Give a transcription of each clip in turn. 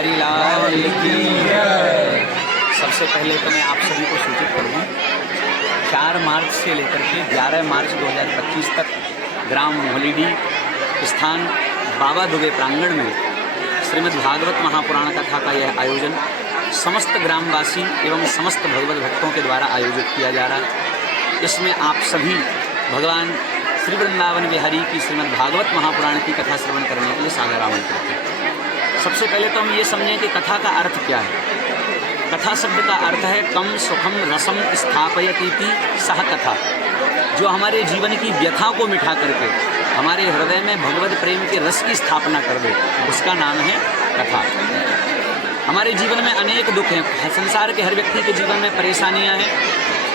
बिहारी लाल की जय। सबसे पहले तो मैं आप सभी को सूचित कर दूं, 4 मार्च से लेकर के 11 मार्च 2025 तक ग्राम मोहलीडी स्थान बाबा दुबे प्रांगण में श्रीमद् भागवत महापुराण कथा का यह आयोजन समस्त ग्रामवासी एवं समस्त भगवत भक्तों के द्वारा आयोजित किया जा रहा है। इसमें आप सभी भगवान श्री वृंदावन बिहारी की श्रीमद् भागवत महापुराण की कथा श्रवण करने के लिए सादर आमंत्रित हैं। सबसे पहले तो हम ये समझें कि कथा का अर्थ क्या है। कथा शब्द का अर्थ है कम सुखम रसम स्थापयतीति सह कथा, जो हमारे जीवन की व्यथा को मिठा करके हमारे हृदय में भगवत प्रेम के रस की स्थापना कर दे, उसका नाम है कथा। हमारे जीवन में अनेक दुख हैं, संसार के हर व्यक्ति के जीवन में परेशानियां हैं,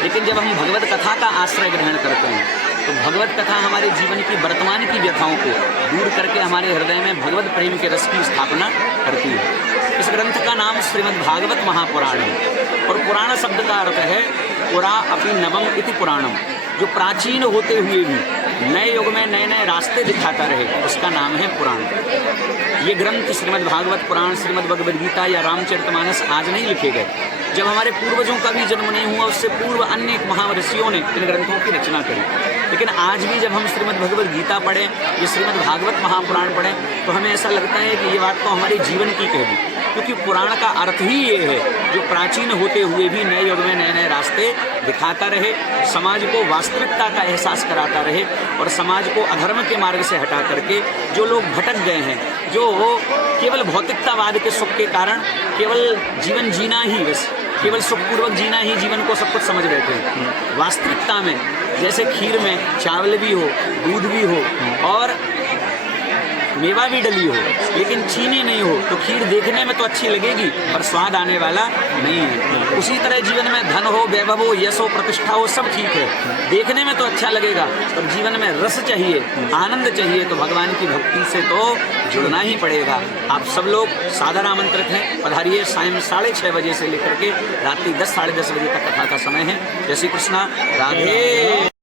लेकिन जब हम भगवत कथा का आश्रय ग्रहण करते हैं तो भगवत कथा हमारे जीवन की वर्तमान की व्यथाओं को दूर करके हमारे हृदय में भगवत प्रेम के रस की स्थापना करती है। इस ग्रंथ का नाम श्रीमद् भागवत महापुराण है और पुराण शब्द का अर्थ है पुरा अपि नवम इति पुराणम, जो प्राचीन होते हुए भी नए युग में नए नए रास्ते दिखाता रहे, उसका नाम है पुराण। ये ग्रंथ श्रीमद् भागवत पुराण, श्रीमद् भगवद गीता या रामचरितमानस आज नहीं लिखे गए। जब हमारे पूर्वजों का भी जन्म नहीं हुआ, उससे पूर्व अन्य महाऋषियों ने इन ग्रंथों की रचना करी। लेकिन आज भी जब हम श्रीमद् भगवद गीता पढ़ें, ये श्रीमद् भागवत महापुराण पढ़ें, तो हमें ऐसा लगता है कि ये बात तो हमारे जीवन की कह दी, क्योंकि पुराण का अर्थ ही ये है जो प्राचीन होते हुए भी नए युग में नए नए रास्ते दिखाता रहे, समाज को वास्तविकता का एहसास कराता रहे और समाज को अधर्म के मार्ग से हटा करके जो लोग भटक गए हैं, जो केवल भौतिकतावाद के सुख के कारण केवल जीवन जीना ही, बस केवल सुखपूर्वक जीना ही जीवन को सब कुछ समझ बैठे हैं। वास्तविकता में जैसे खीर में चावल भी हो, दूध भी हो और मेवा भी डली हो, लेकिन चीनी नहीं हो तो खीर देखने में तो अच्छी लगेगी पर स्वाद आने वाला नहीं है। उसी तरह जीवन में धन हो, वैभव हो, यश हो, प्रतिष्ठा हो, सब ठीक है, देखने में तो अच्छा लगेगा पर जीवन में रस चाहिए, आनंद चाहिए, तो भगवान की भक्ति से तो जुड़ना ही पड़ेगा। आप सब लोग सादर आमंत्रित हैं, पधारिए। सायं 6:30 बजे से लेकर के रात्रि 10 साढ़े 10 बजे तक कथा का समय है। जय श्री कृष्णा, राधे।